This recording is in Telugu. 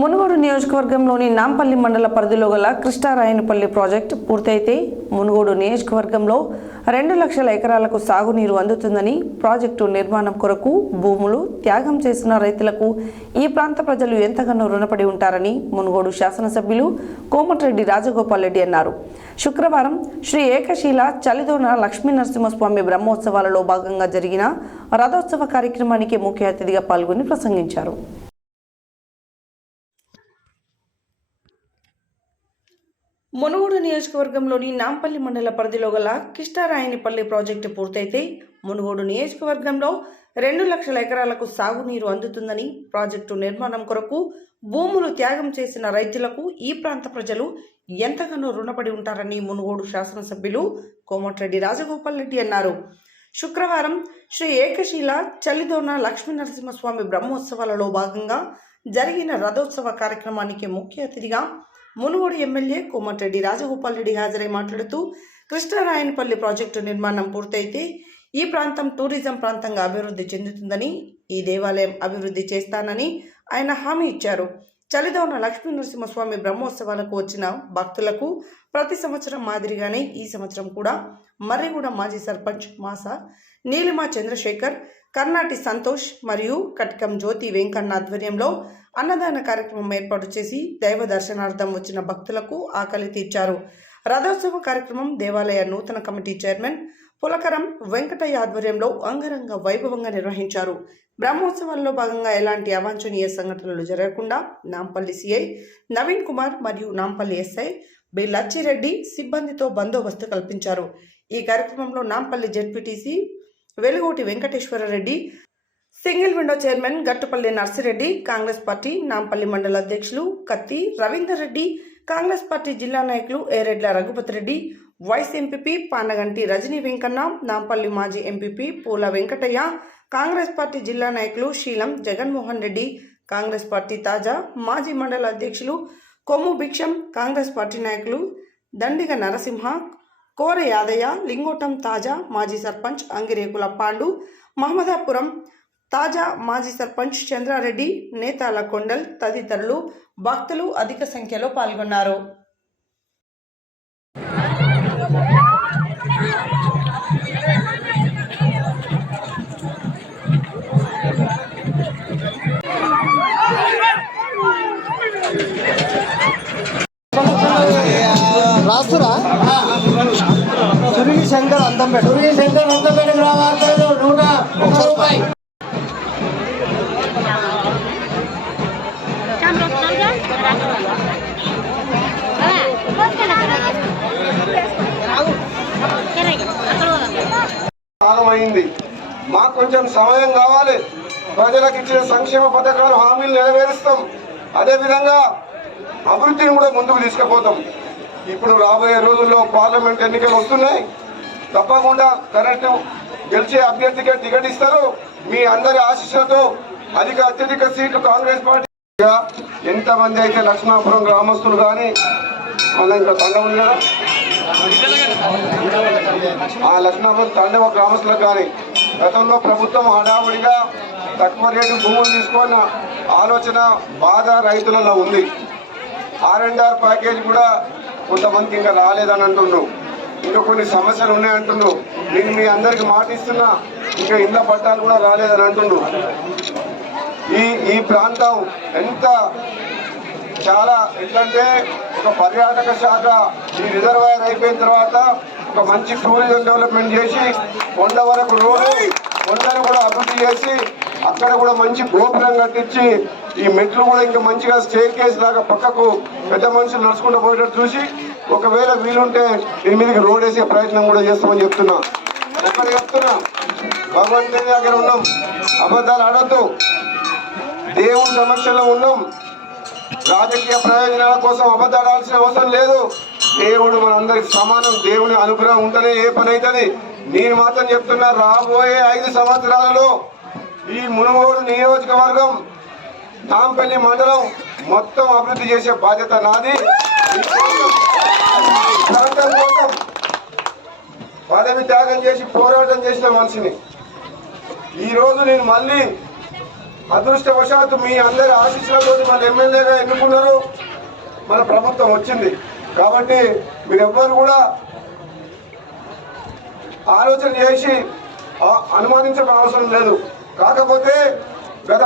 మునుగోడు నియోజకవర్గంలోని నాంపల్లి మండల పరిధిలో గల కృష్ణారాయనపల్లి ప్రాజెక్టు పూర్తయితే మునుగోడు నియోజకవర్గంలో రెండు లక్షల ఎకరాలకు సాగునీరు అందుతుందని ప్రాజెక్టు నిర్మాణం కొరకు భూములు త్యాగం చేసిన రైతులకు ఈ ప్రాంత ప్రజలు ఎంతగానో రుణపడి ఉంటారని మునుగోడు శాసనసభ్యులు కోమటిరెడ్డి రాజగోపాల్ రెడ్డి అన్నారు. శుక్రవారం శ్రీ ఏకశీల చలిదోన లక్ష్మీ నరసింహస్వామి బ్రహ్మోత్సవాలలో భాగంగా జరిగిన రథోత్సవ కార్యక్రమానికి ముఖ్య అతిథిగా పాల్గొని ప్రసంగించారు. మునుగోడు నియోజకవర్గంలోని నాంపల్లి మండల పరిధిలో గల కిష్టారాయనిపల్లి ప్రాజెక్టు పూర్తయితే మునుగోడు నియోజకవర్గంలో రెండు లక్షల ఎకరాలకు సాగునీరు అందుతుందని ప్రాజెక్టు నిర్మాణం కొరకు భూములు త్యాగం చేసిన రైతులకు ఈ ప్రాంత ప్రజలు ఎంతగానో రుణపడి ఉంటారని మునుగోడు శాసనసభ్యులు కోమటిరెడ్డి రాజగోపాల్ రెడ్డి అన్నారు. శుక్రవారం శ్రీ ఏకశీల చల్లిదోన లక్ష్మీ నరసింహస్వామి బ్రహ్మోత్సవాలలో భాగంగా జరిగిన రథోత్సవ కార్యక్రమానికి ముఖ్య అతిథిగా మునుగోడు ఎమ్మెల్యే కోమటిరెడ్డి రాజగోపాల్ రెడ్డి హాజరై మాట్లాడుతూ కృష్ణరాయనపల్లి ప్రాజెక్టు నిర్మాణం పూర్తయితే ఈ ప్రాంతం టూరిజం ప్రాంతంగా అభివృద్ధి చెందుతుందని ఈ దేవాలయం అభివృద్ధి చేస్తానని ఆయన హామీ ఇచ్చారు. చలిదోన లక్ష్మీ నరసింహస్వామి బ్రహ్మోత్సవాలకు వచ్చిన భక్తులకు ప్రతి సంవత్సరం మాదిరిగానే ఈ సంవత్సరం కూడా మర్రిగూడ మాజీ సర్పంచ్ మాస నీలిమ చంద్రశేఖర్ కర్ణాటి సంతోష్ మరియు కటికం జ్యోతి వెంకన్న ఆధ్వర్యంలో అన్నదాన కార్యక్రమం ఏర్పాటు చేసి దైవ దర్శనార్థం వచ్చిన భక్తులకు ఆకలి తీర్చారు. రథోత్సవ కార్యక్రమం దేవాలయ నూతన కమిటీ చైర్మన్ పులకరం వెంకటయ్య ఆధ్వర్యంలో అంగరంగ వైభవంగా నిర్వహించారు. బ్రహ్మోత్సవాల్లో భాగంగా ఎలాంటి అవాంఛనీయ సంఘటనలు జరగకుండా నాంపల్లి సిఐ నవీన్ కుమార్ మరియు నాంపల్లి ఎస్ఐ బి లచ్చిరెడ్డి సిబ్బందితో బందోబస్తు కల్పించారు. ఈ కార్యక్రమంలో Nampally ZPTC Velugoti Venkateswarareddy single window chairman Gattupalli Narsireddy Congress party Nampally మండల అధ్యక్షులు కత్తి రవీందర్ రెడ్డి కాంగ్రెస్ పార్టీ జిల్లా నాయకులు ఏరెడ్ల రఘుపతి రెడ్డి వైస్ ఎంపీపీ పానగంటి రజనీ వెంకన్న నాంపల్లి మాజీ ఎంపీపీ పూల వెంకటయ్య కాంగ్రెస్ పార్టీ జిల్లా నాయకులు శీలం జగన్మోహన్ రెడ్డి కాంగ్రెస్ పార్టీ తాజా మాజీ మండల అధ్యక్షులు కొమ్ము భిక్షం కాంగ్రెస్ పార్టీ నాయకులు దండిగ నరసింహ కోర యాదయ్య లింగోటం తాజా మాజీ సర్పంచ్ అంగిరేకుల పాండు మహమ్మదాపురం తాజా మాజీ సర్పంచ్ చంద్రారెడ్డి నేతాల కొండల్ తదితరులు భక్తులు అధిక సంఖ్యలో పాల్గొన్నారు. రాసురా శంకర్ అంతంపేట. సురిగి శంకర్ రావాలి నూట ఒక్క రూపాయి? భాగమైంది. మాకు కొంచెం సమయం కావాలి. ప్రజలకు ఇచ్చిన సంక్షేమ పథకాలు హామీలు నెరవేరుస్తాం. అదేవిధంగా అభివృద్ధిని కూడా ముందుకు తీసుకుపోతాం. ఇప్పుడు రాబోయే రోజుల్లో పార్లమెంట్ ఎన్నికలు వస్తున్నాయి. తప్పకుండా కరెక్ట్ గెలిచే అభ్యర్థిగా టికెట్ ఇస్తారు. మీ అందరి ఆశీస్సులతో అధిక అత్యధిక సీట్లు కాంగ్రెస్ పార్టీ ఎంతమంది అయితే లక్ష్మాపురం గ్రామస్తులు కానీ మళ్ళీ ఇంకా తండ ఉంది కదా? ఆ లక్ష్మణాపురం తండవ గ్రామస్తులకు కానీ గతంలో ప్రభుత్వం హడావుడిగా తక్కువ రేటు భూములు తీసుకున్న ఆలోచన బాధ రైతులలో ఉంది. ఆర్ అండ్ ఆర్ ప్యాకేజ్ కూడా కొంతమందికి ఇంకా రాలేదని అంటుండ్రు ఇంకా కొన్ని సమస్యలు ఉన్నాయంటుండ్రు నేను మీ అందరికి మాట ఇస్తున్నా. ఇంకా ఇళ్ళ పట్టాలు కూడా రాలేదని అంటుండ్రు ఈ ఈ ప్రాంతం ఎంత చాలా ఎట్లంటే ఒక పర్యాటక శాఖ ఈ రిజర్వాయర్ అయిపోయిన తర్వాత ఒక మంచి టూరిజం డెవలప్మెంట్ చేసి కొండ వరకు రోడ్డు కొండను కూడా అభివృద్ధి చేసి అక్కడ కూడా మంచి గోపురం కట్టించి ఈ మెట్లు కూడా ఇంకా మంచిగా స్టేర్ కేస్ లాగా పక్కకు పెద్ద మనుషులు నడుచుకుంటూ పోయేటట్టు చూసి ఒకవేళ వీలుంటే దీని మీదకి రోడ్ వేసే ప్రయత్నం కూడా చేస్తామని చెప్తున్నా. ఎక్కడ చెప్తున్నా. భగవంతుని దగ్గర ఉన్నాం. అబద్ధాలు ఆడద్దు. దేవుని సమక్షంలో ఉన్నాం. రాజకీయ ప్రయోజనాల కోసం అబద్ధాడాల్సిన అవసరం లేదు. దేవుడు మనందరికి సమానం. దేవుని అనుగ్రహం ఉంటేనే ఏ పని అవుతుంది నేను మాత్రం చెప్తున్నా రాబోయే ఐదు సంవత్సరాలలో ఈ మునుగోడు నియోజకవర్గం నాంపల్లి మండలం మొత్తం అభివృద్ధి చేసే బాధ్యత నాది. ప్రాంతం కోసం పదవి త్యాగం చేసి పోరాటం చేసిన మనిషిని. ఈ రోజు నేను మళ్ళీ అదృష్టవశాత్తు మీ అందరి ఆశీస్సులతో మన ఎమ్మెల్యేగా ఎన్నుకున్నారు. మన ప్రభుత్వం వచ్చింది. కాబట్టి మీరెవ్వరు కూడా ఆలోచన చేసి అనుమానించడం అవసరం లేదు. కాకపోతే గత